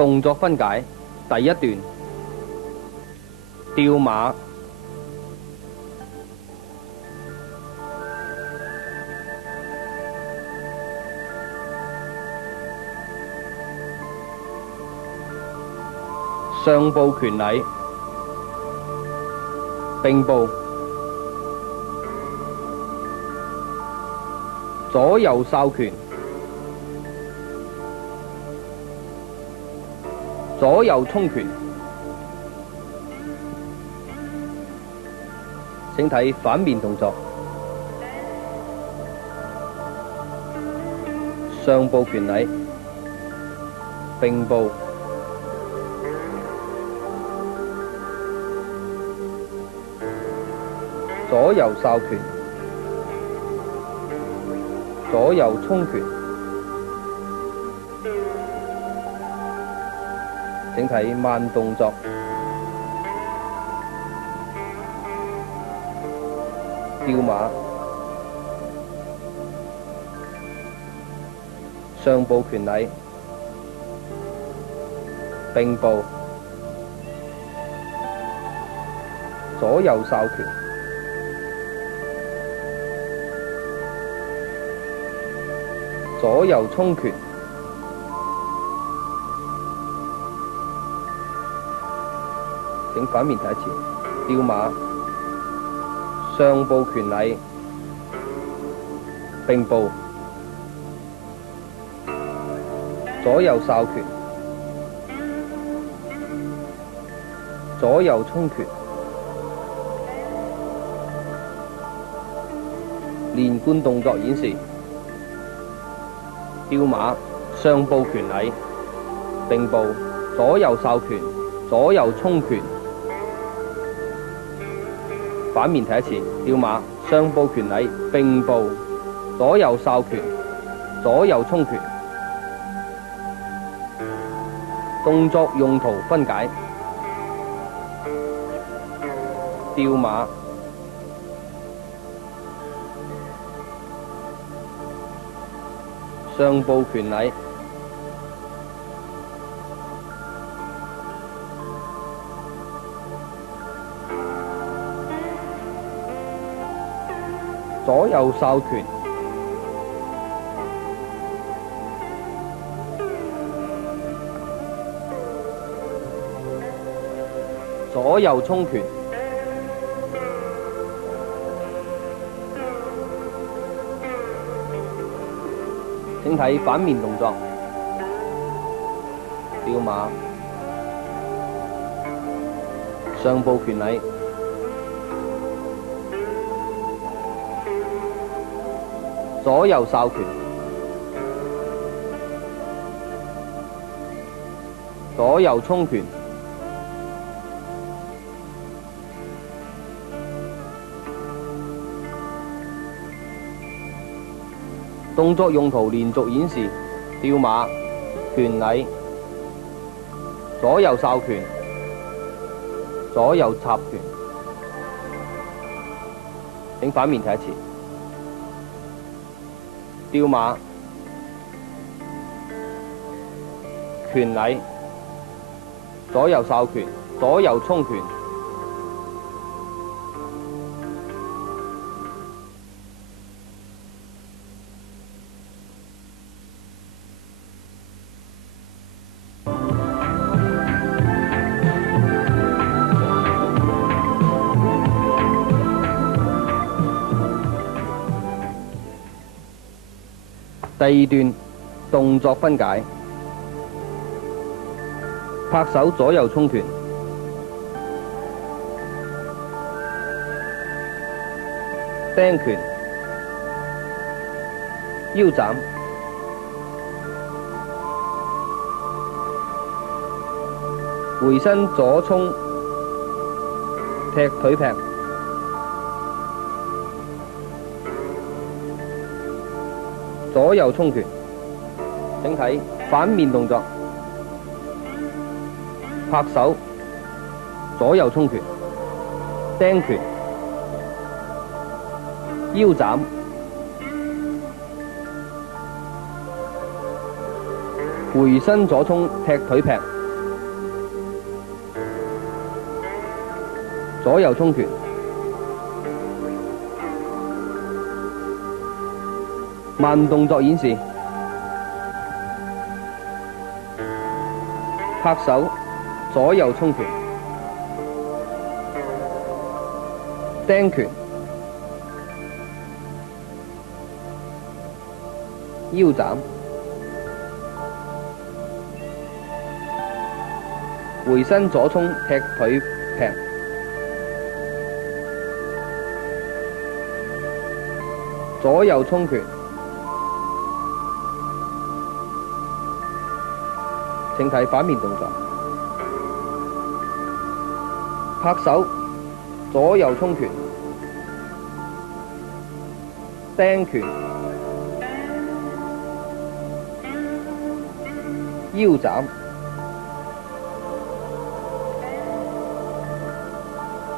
動作分解第一段，吊馬，上步拳禮，並步，左右哨拳，左右衝拳。請睇反面動作，上步拳禮，並步，左右哨拳，左右衝拳。請睇慢動作，吊馬，上步拳禮，並步，左右哨拳，左右衝拳。請反面睇一次，吊馬，上步拳禮，並步，左右哨拳，左右衝拳。連貫動作演示，吊馬，上步拳禮，並步，左右哨拳，左右衝拳。反面睇一次，吊馬，上步拳禮，並步，左右哨拳，左右衝拳。動作用途分解，吊馬，上步拳禮，左右哨拳，左右衝拳。請睇反面動作，吊馬，上步拳禮，左右哨拳，左右衝拳。動作用途連續演示，吊馬，拳禮，左右哨拳，左右插拳。請反面睇一次，吊馬，拳禮，左右哨拳，左右衝拳。第二段動作分解，拍手左右衝拳，釘拳，腰斬，回身左衝，踢腿劈，左右衝拳。請睇反面動作，拍手，左右衝拳，釘拳，腰斬，回身左衝，踢腿劈。左右衝拳，慢動作演示，拍手，左右衝拳，釘拳，腰斬，回身左衝踢腿劈，左右衝拳。請睇反面動作，拍手，左右衝拳，釘拳，腰斬，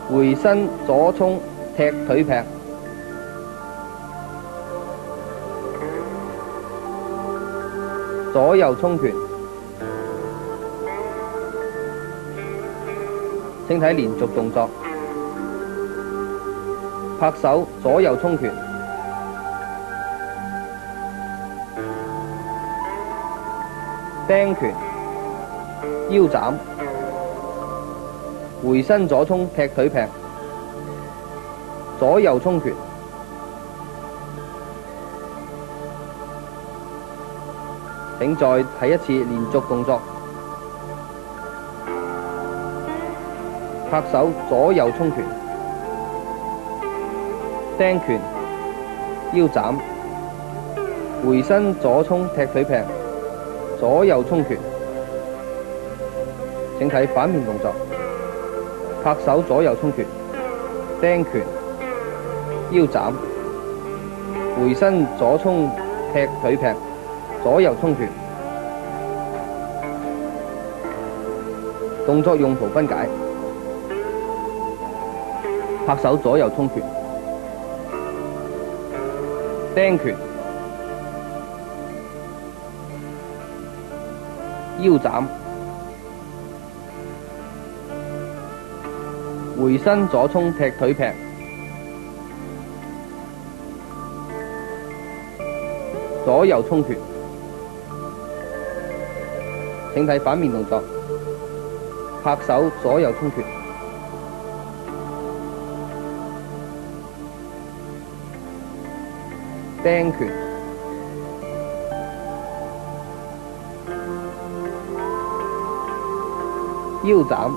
回身左衝踢腿劈，左右衝拳。請睇連續動作，拍手，左右衝拳，釘拳，腰斬，回身左衝踢腿劈，左右衝拳。請再睇一次連續動作。拍手，左右衝拳，釘拳，腰斬，回身左衝踢腿劈，左右衝拳。請睇反面動作，拍手，左右衝拳，釘拳，腰斬，回身左衝踢腿劈，左右衝拳。動作用途分解。拍手，左右衝拳，釘拳，腰斬，回身左衝踢腿劈，左右衝拳。請睇反面動作，拍手，左右衝拳，釘拳，腰斬，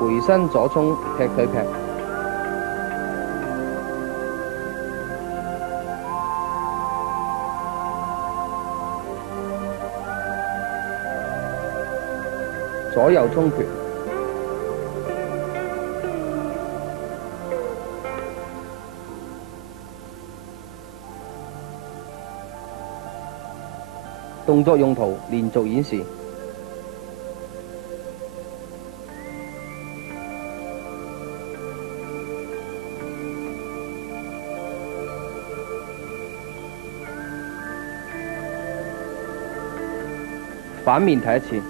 回身左衝踢腿劈，左右衝拳。動作用途連續演示，反面睇一次。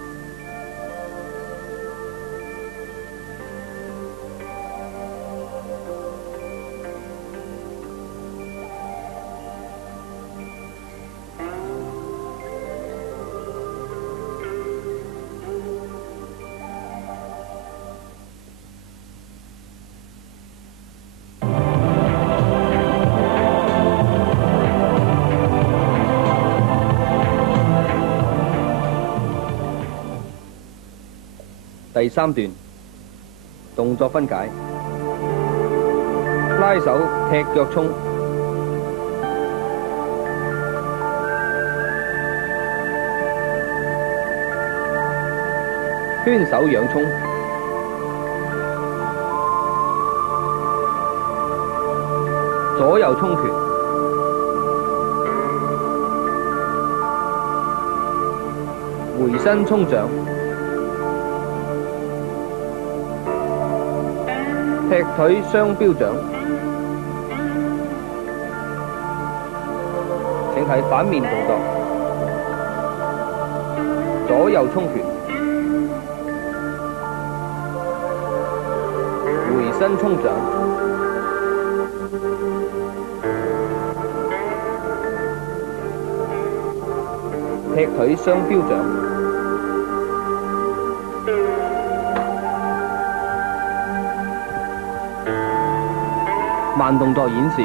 第三段動作分解，拉手踢腳衝，圈手仰衝，左右衝拳，回身衝掌，踢腿雙標掌。請睇反面動作，左右衝拳，回身衝掌，踢腿雙標掌，慢動作演示，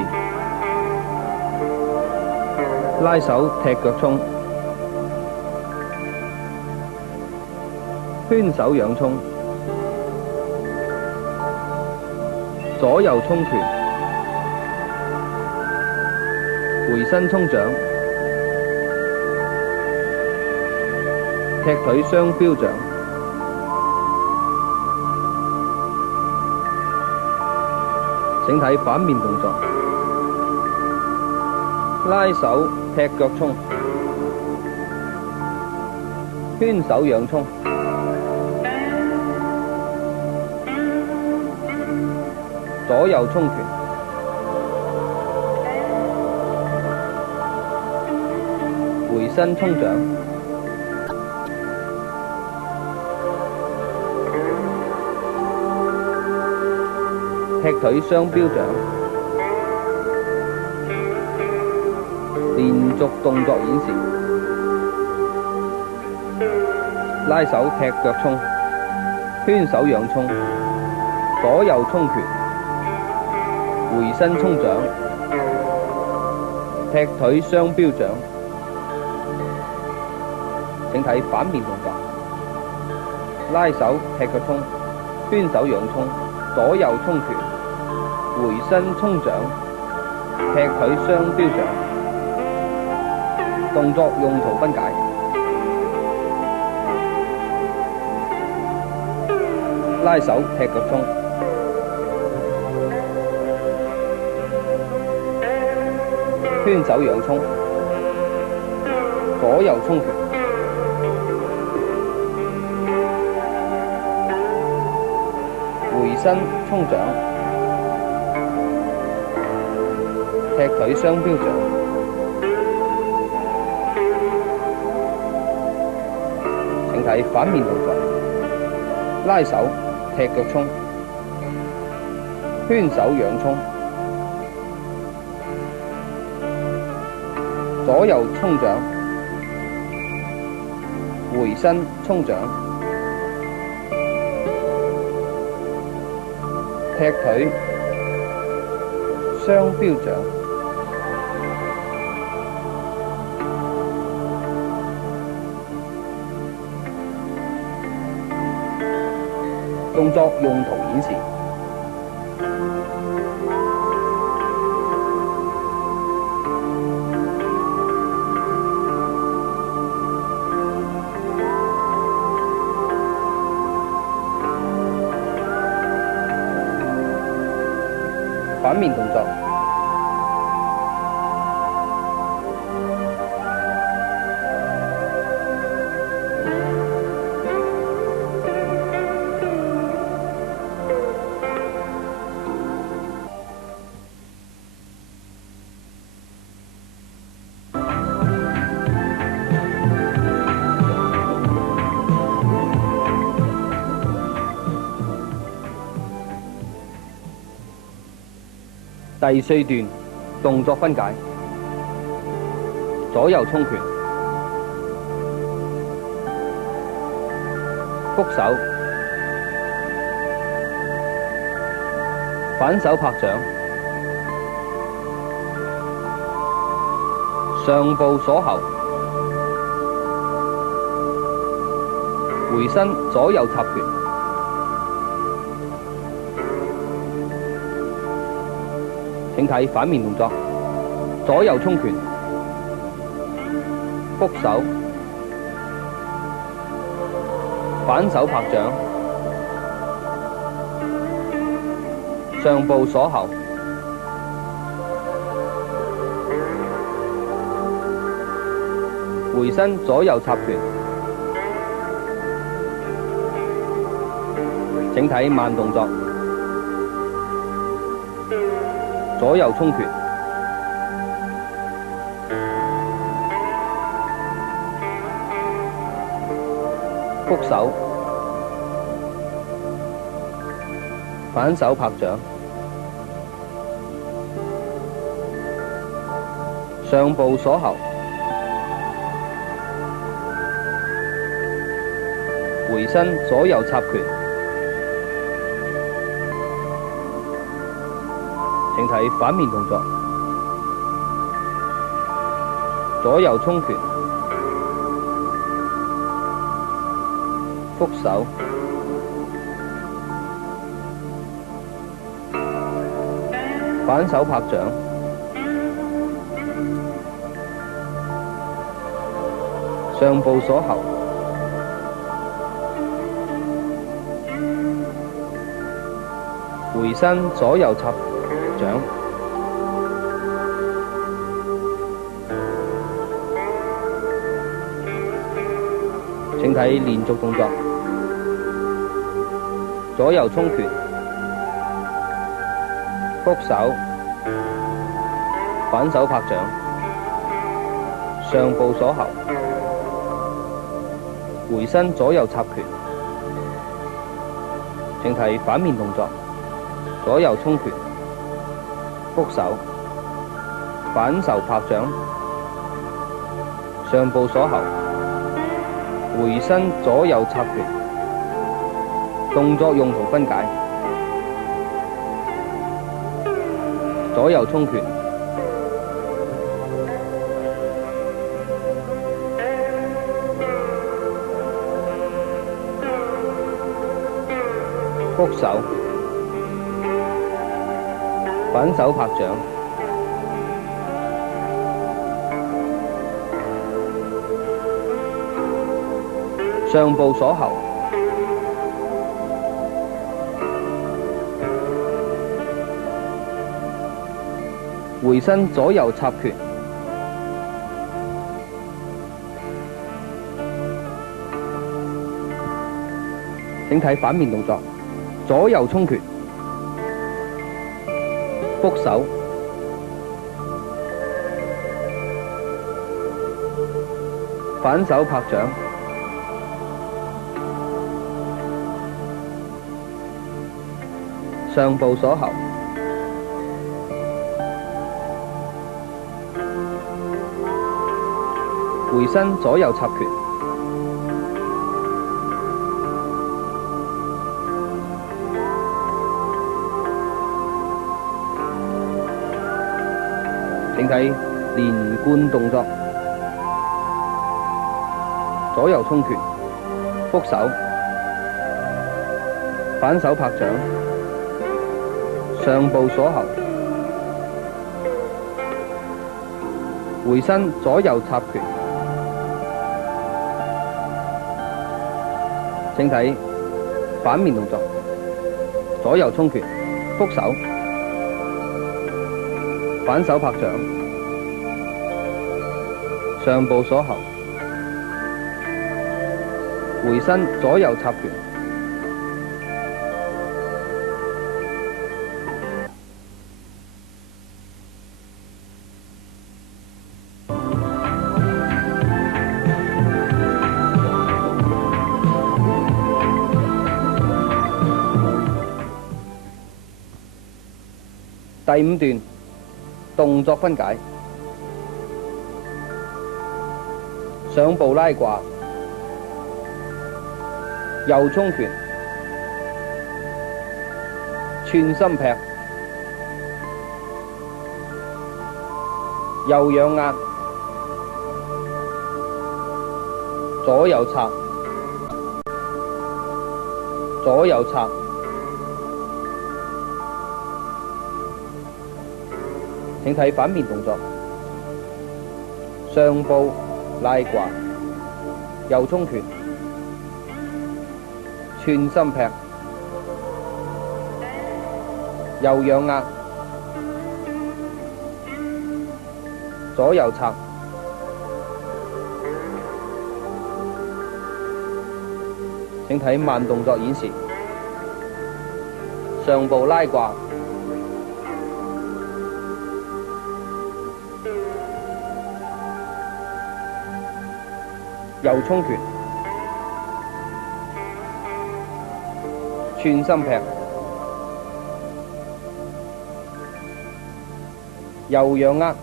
拉手踢腳衝，圈手仰衝，左右衝拳，回身衝掌，踢腿雙標掌，請睇反面動作，拉手踢腳衝，圈手仰衝，左右衝拳，回身衝掌，踢腿雙標掌，連續動作演示，拉手踢腳衝，圈手仰衝，左右衝拳，回身衝掌，踢腿雙標掌，請睇反面動作，拉手踢腳衝，圈手仰衝，左右衝拳，回身衝掌，踢腿雙標掌，動作用途分解，拉手踢腳衝，圈手仰衝，左右衝拳，回身衝掌，踢腿雙標掌，請睇反面動作，拉手踢腳衝，圈手仰衝，左右衝掌，回身衝掌，踢腿雙標掌，動作用途演示，反面動作，第4段動作分解，左右衝拳，覆手，反手拍掌，上部鎖喉，回身左右插拳，請睇反面動作，左右衝拳，覆手，反手拍掌，上部鎖喉，回身左右插拳，請睇慢動作，左右衝拳，覆手，反手拍掌，上部鎖喉，回身左右插拳。請睇反面動作，左右衝拳，覆手，反手拍掌，上部鎖喉，回身左右插掌，請睇連續動作，左右衝拳，覆手，反手拍掌，上部鎖喉，回身左右插拳。請睇反面動作，左右衝拳，覆手，反手拍掌，上部鎖喉，回身左右插拳。動作用途分解，左右衝拳，覆手，反手拍掌，上部鎖喉，回身左右插拳。請睇反面動作，左右衝拳，覆手，反手拍掌，上部鎖喉，回身左右插拳。請睇連貫動作，左右衝拳，覆手，反手拍掌，上部鎖喉，回身左右插拳。請睇反面動作，左右衝拳，覆手，反手拍掌，上部鎖喉，回身左右插拳。第五段動作分解，上部拉掛，右衝拳，寸心劈，右仰壓，左右插，左右插。請睇反面動作，上部拉掛，右衝拳，寸心劈，右仰壓，左右插。請睇慢動作演示，上部拉掛，右衝拳，寸心劈，右仰握，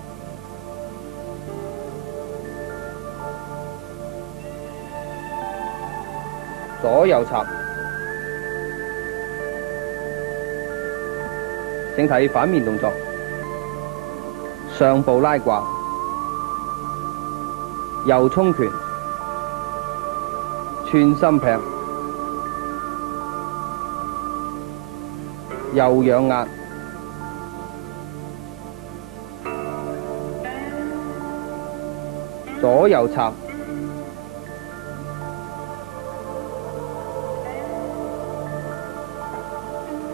左右插。請睇反面動作，上步拉掛，右衝拳，寸心劈，右仰壓，左右插，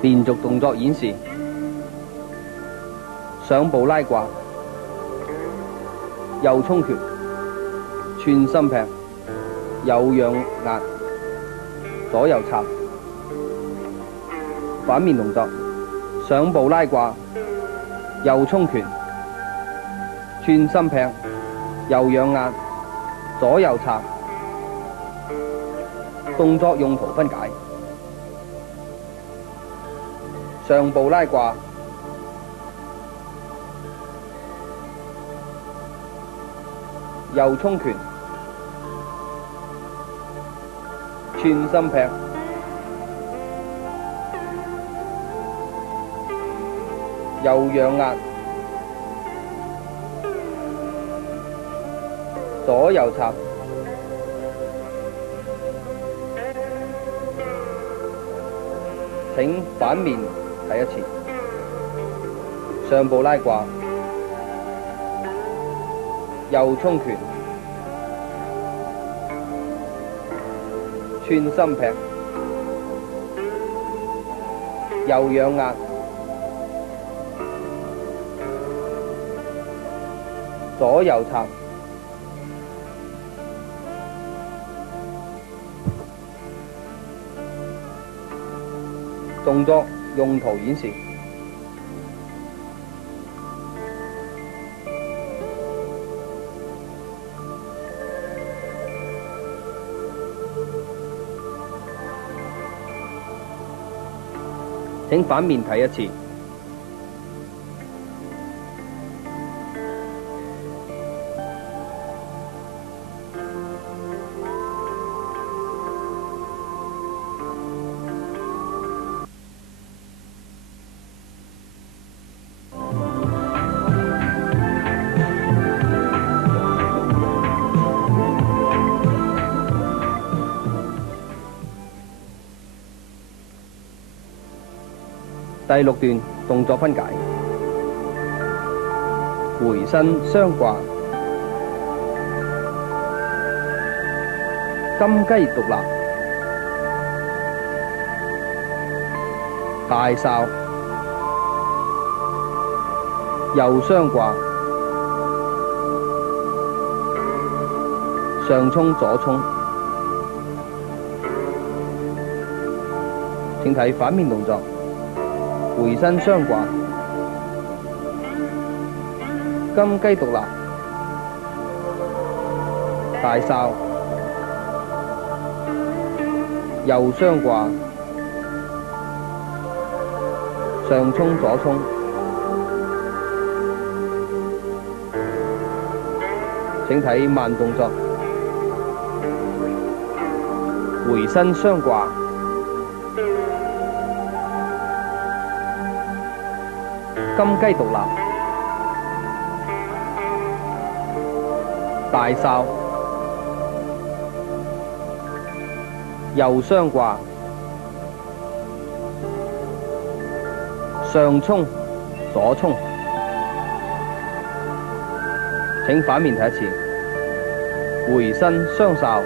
連續動作演示。上步拉掛，右衝拳，寸心劈，右仰壓，左右插。反面動作，上步拉掛，右衝拳，寸心劈，右仰壓，左右插。動作用途分解。上步拉掛，右衝拳，寸心劈，右仰壓，左右插。請反面睇一次。上步拉掛，右衝拳，寸心劈，右仰壓，左右插。動作用途演示。請反面睇一次。第6段動作分解。回身雙掛，金雞獨立，大哨，右雙掛，上衝左衝。請睇反面動作。回身雙掛，金雞獨立，大哨，右雙掛，上衝左衝。請睇慢動作。回身雙掛，金雞獨立，大哨，右雙掛，上衝左衝。請反面睇一次。回身雙哨，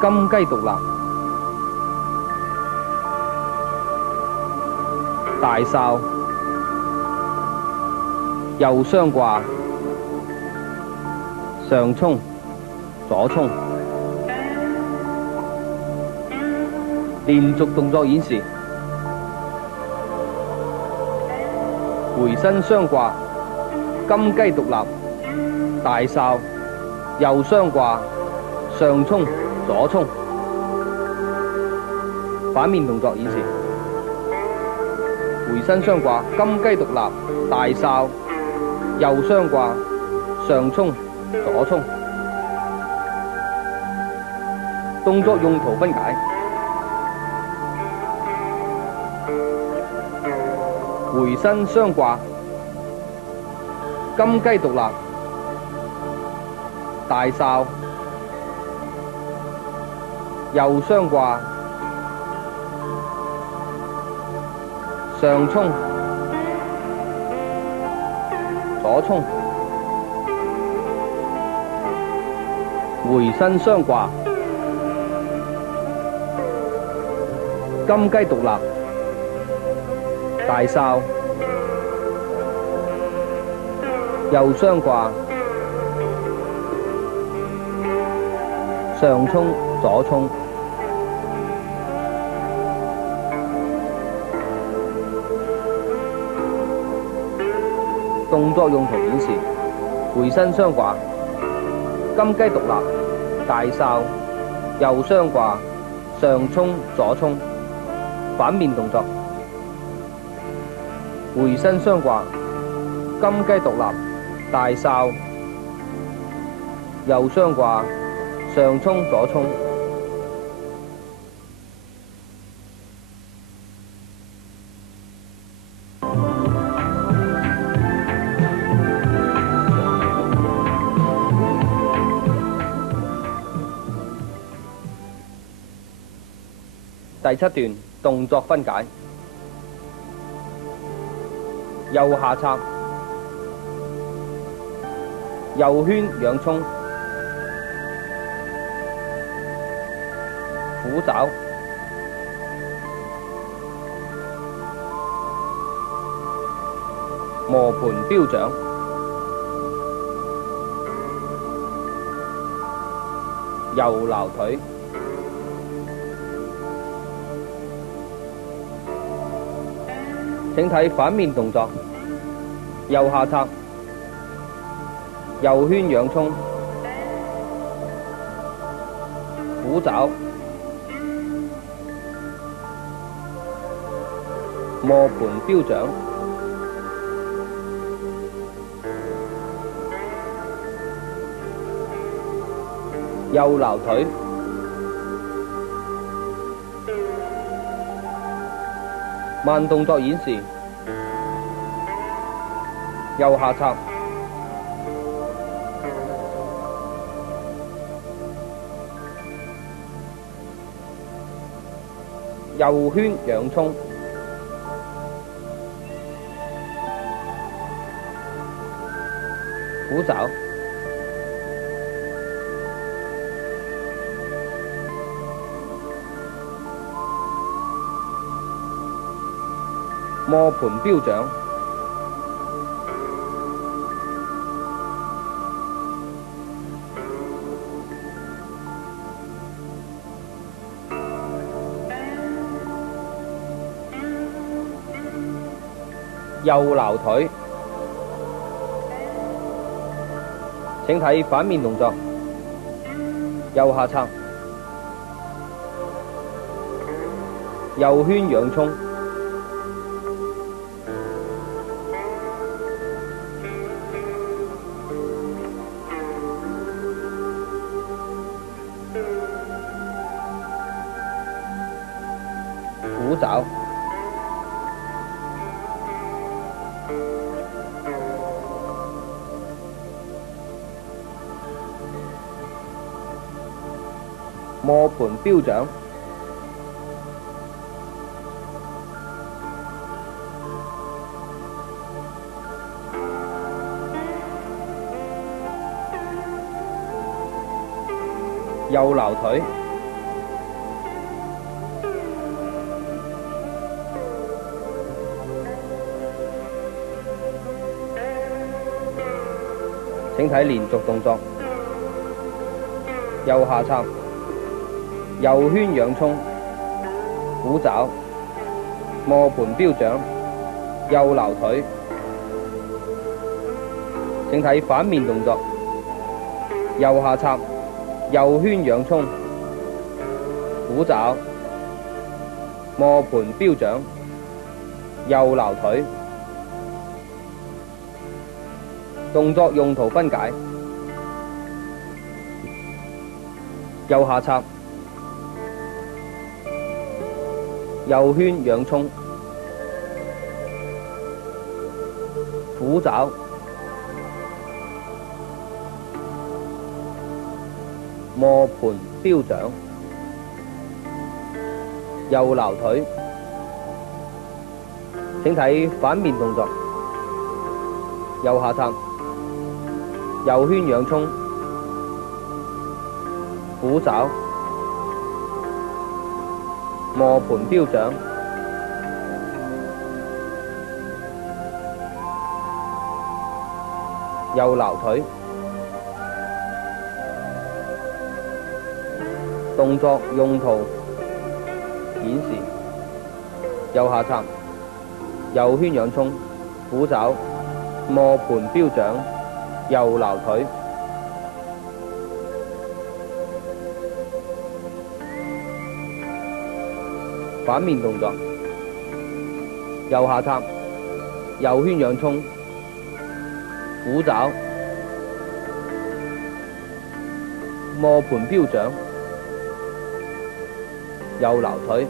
金雞獨立，大哨，右雙掛，上衝左衝。連續動作演示。回身雙掛，金雞獨立，大哨，右雙掛，上衝左衝。反面動作演示，回身雙掛金雞獨立大哨，右雙掛上衝左衝。動作用途分解，回身雙掛金雞獨立大哨，右雙掛上衝左衝。回身雙掛金雞獨立大哨，右雙掛上衝左衝。動作用途顯示，回身雙掛金雞獨立大哨，右雙掛上衝左衝。反面動作，回身雙掛金雞獨立大哨，右雙掛上衝左衝。第七段動作分解，右下插，右圈仰衝，虎爪，磨盤標掌，右撈腿。請睇反面動作，右下插，右圈仰衝，虎爪，磨盤標掌，右撈腿。慢動作演示，右下插，右圈仰衝，虎爪，磨盤標掌。右撈腿，請睇反面動作，右下插，右圈仰衝，虎爪，磨盤標掌，右撈腿，請睇連續動作，右下插，右圈仰衝，虎爪，磨盤標掌，右撈腿。請睇反面動作，右下插，右圈仰衝，虎爪，磨盤標掌，右撓腿。動作用途分解：右下插，右圈仰衝，虎爪，磨盤標掌，右撓腿。請睇反面動作：右下插，右圈仰衝，虎爪，磨盤標掌，右撓腿。動作用途顯示：右下插，右圈仰衝，虎爪，磨盤標掌，右撓腿。反面動作：右下插，右圈仰衝，虎爪，磨盤標掌，右撓腿。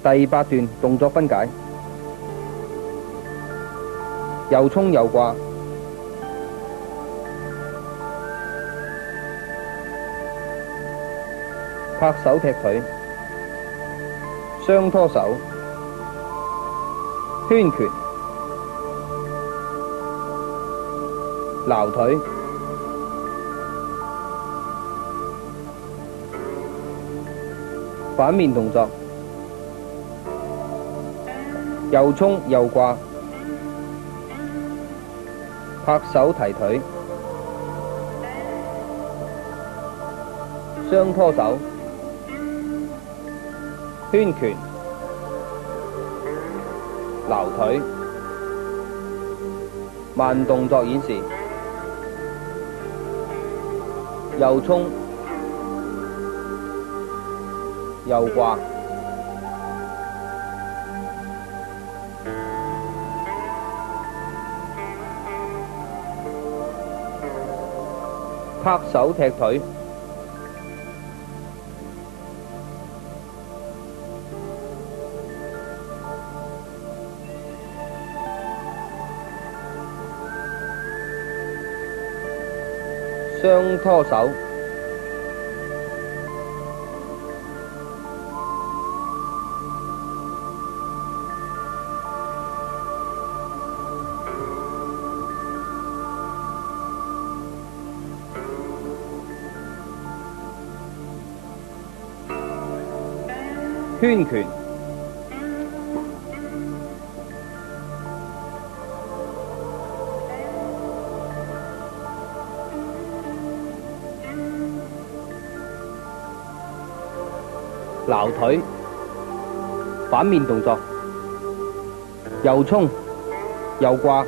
第8段動作分解：右衝右掛，拍手踢腿，雙拖手，圈拳，撓腿。反面動作：右衝右掛，拍手提腿，雙拖手，圈拳，撓腿。慢動作演示：右衝右掛，拍手踢腿，雙拖手，圈拳，撓腿。反面動作：右衝右掛，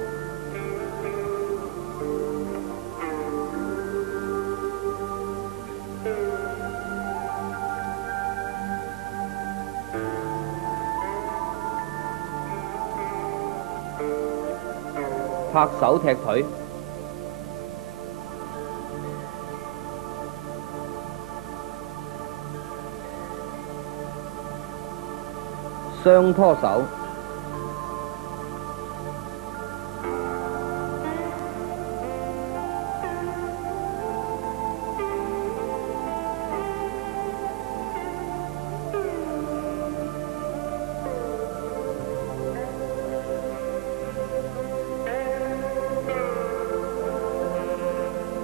拍手踢腿，雙拖手，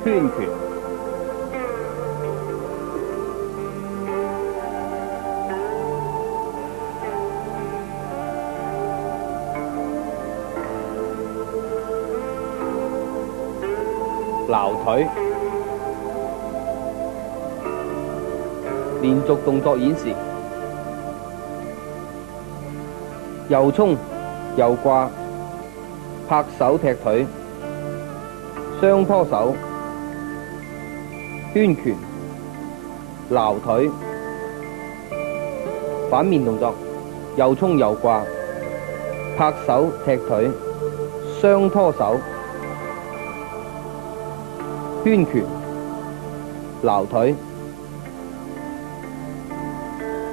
圈拳，撓腿，連連續動作演示。右衝右掛，拍手踢腿，雙拖手，圈拳，撈腿。反面動作，右衝右掛，拍手踢腿，雙拖手，圈拳，撈腿。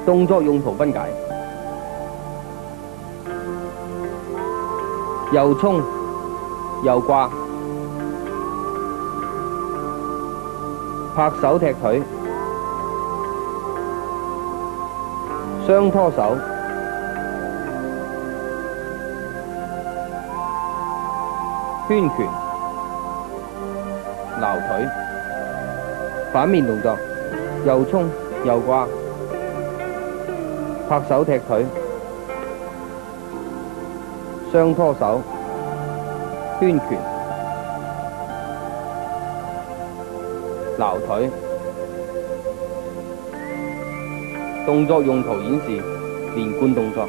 動作用途分解。右衝右掛，拍手踢腿，雙拖手，圈拳，撈腿。反面動作，右衝右掛，拍手踢腿，雙拖手，圈拳，撈腿。動作用途演示，連貫動作。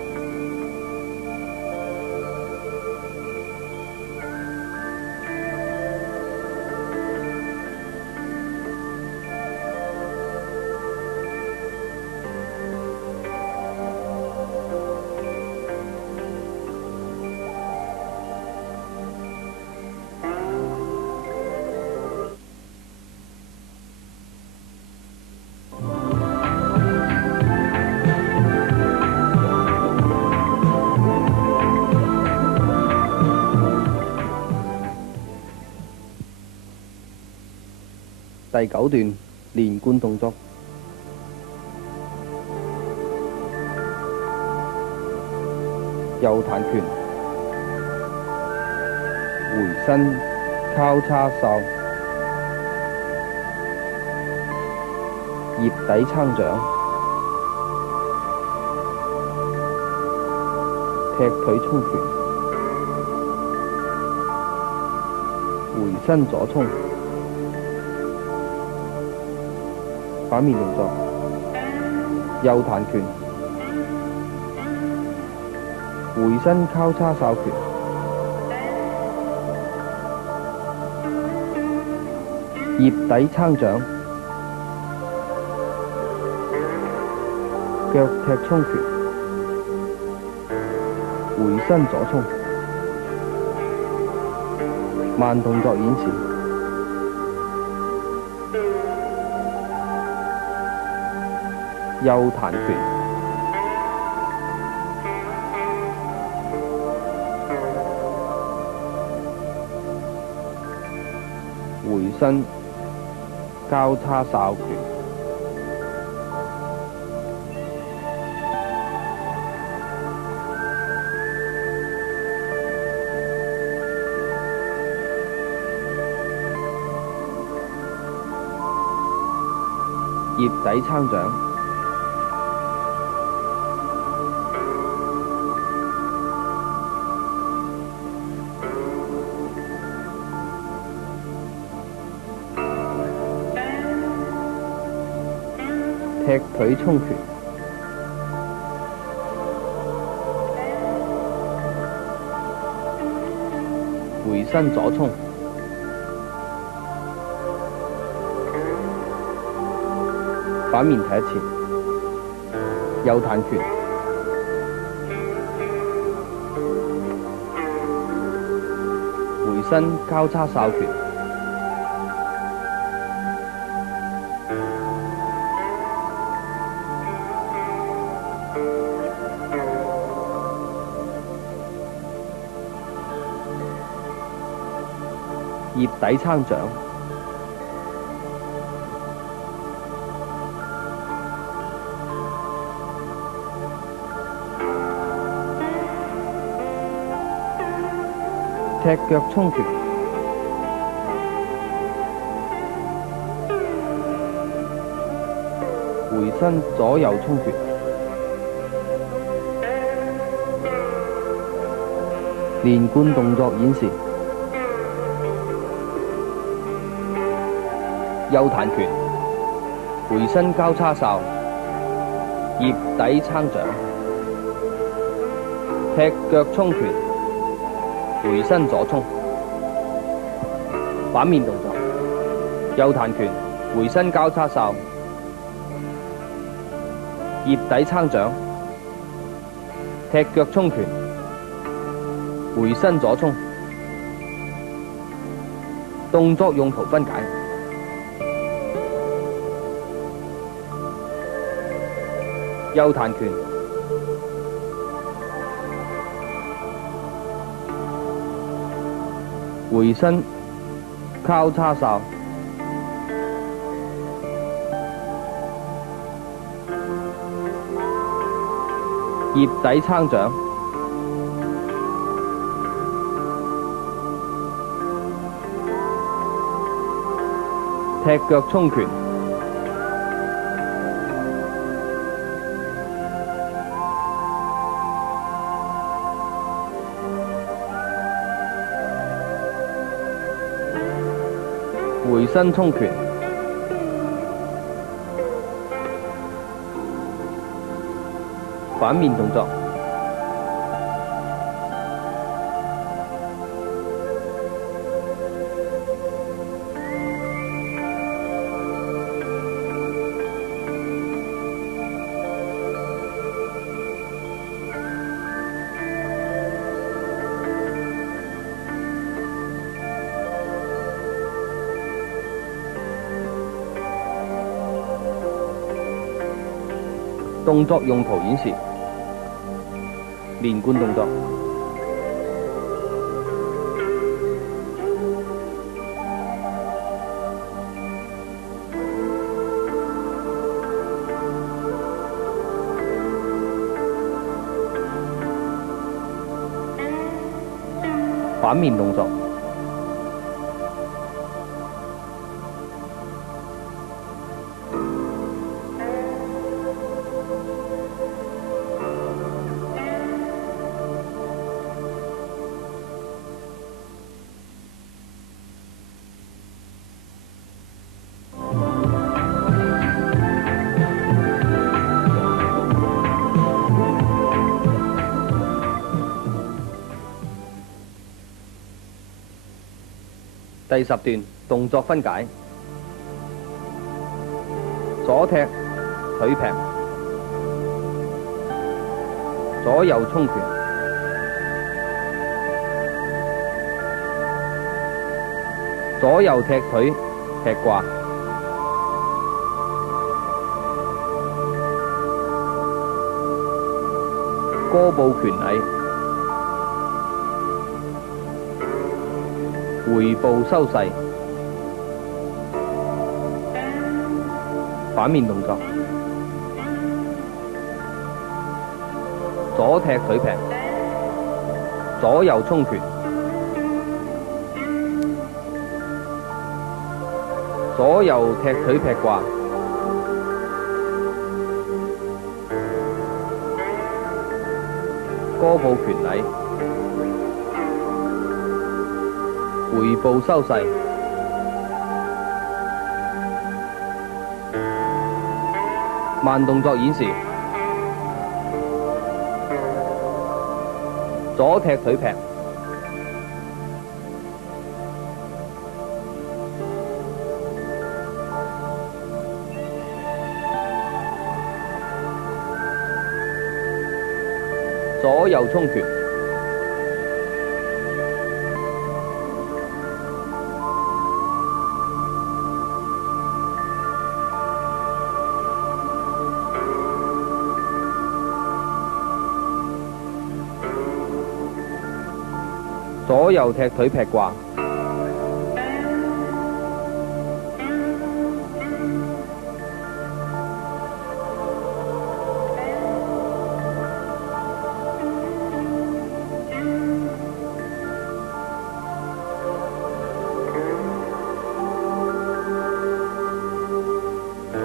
第9段連貫動作。右彈拳，回身交叉哨，葉底撐掌，踢腿衝拳，回身左衝。反面動作，右彈拳，回身交叉哨拳，葉底撐掌，腳踢衝拳，回身左衝。慢動作演示。右彈拳，回身交叉哨拳，葉底撐掌。踢腿衝拳，回身左衝。反面睇一次，右彈拳，回身交叉哨拳。葉底撐掌，踢腳衝拳，回身左右衝拳，連貫動作演示。右彈拳，回身交叉哨，葉底撐掌，踢腳衝拳，回身左衝。反面動作，右彈拳，回身交叉哨，葉底撐掌，踢腳衝拳，回身左衝。動作用途分解。右彈拳，回身交叉哨，葉底撐掌，踢腳衝拳，回身衝拳，反面動作。動作用途演示，連貫動作。反面動作。第10段動作分解：左踢腿劈，左右衝拳，左右踢腿劈掛，過步拳禮，回步收勢。反面動作，左踢腿劈，左右衝拳，左右踢腿劈掛，過步拳禮，回步收勢。慢動作演示：左踢腿劈，左右衝拳，左右踢腿劈掛，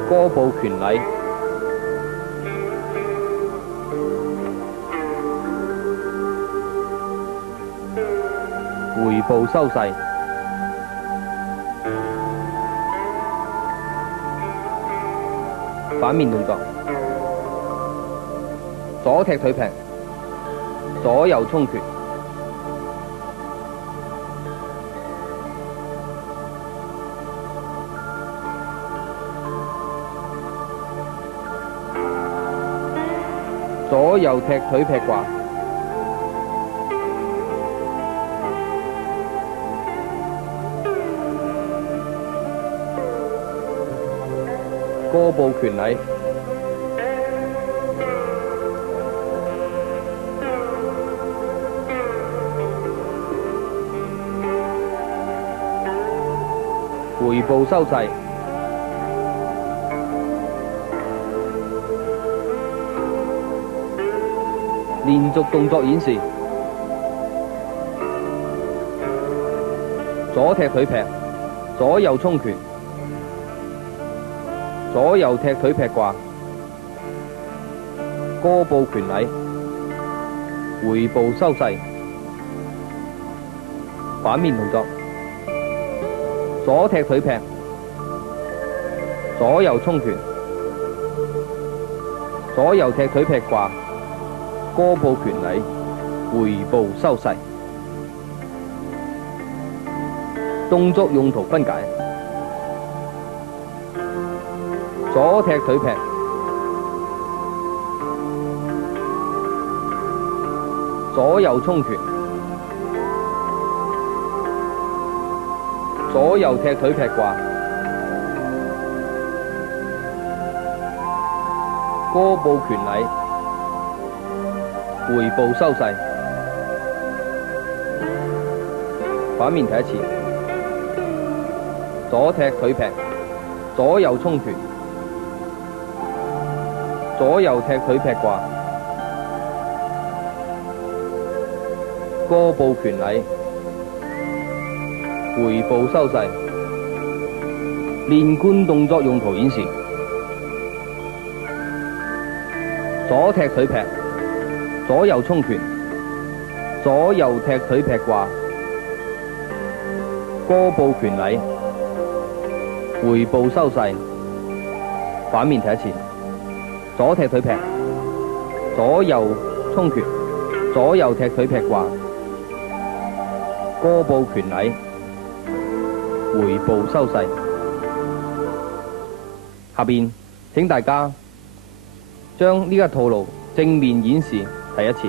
過步拳禮，回步收勢。反面動作，左踢腿劈，左右衝拳。左右踢腿劈掛。過步拳禮。回步收勢。連續動作演示。左踢腿劈，左右衝拳，左右踢腿劈掛，過步拳禮，回步收勢。反面動作。左踢腿劈，左右衝拳，左右踢腿劈掛，過步拳禮，回步收勢。動作用途分解。左踢腿劈，左右衝拳，左右踢腿劈掛，過步拳禮，回步收勢。反面睇一次。左踢腿劈，左右衝拳，左右踢腿劈掛，過步拳禮，回步收勢。連貫動作用途演示。左踢腿劈，左右衝拳，左右踢腿劈掛，過步拳禮，回步收勢。反面睇一次。左踢腿劈，左右衝拳，左右踢腿劈掛，過步拳禮，回步收勢。下邊請大家將呢個套路正面演示睇一次。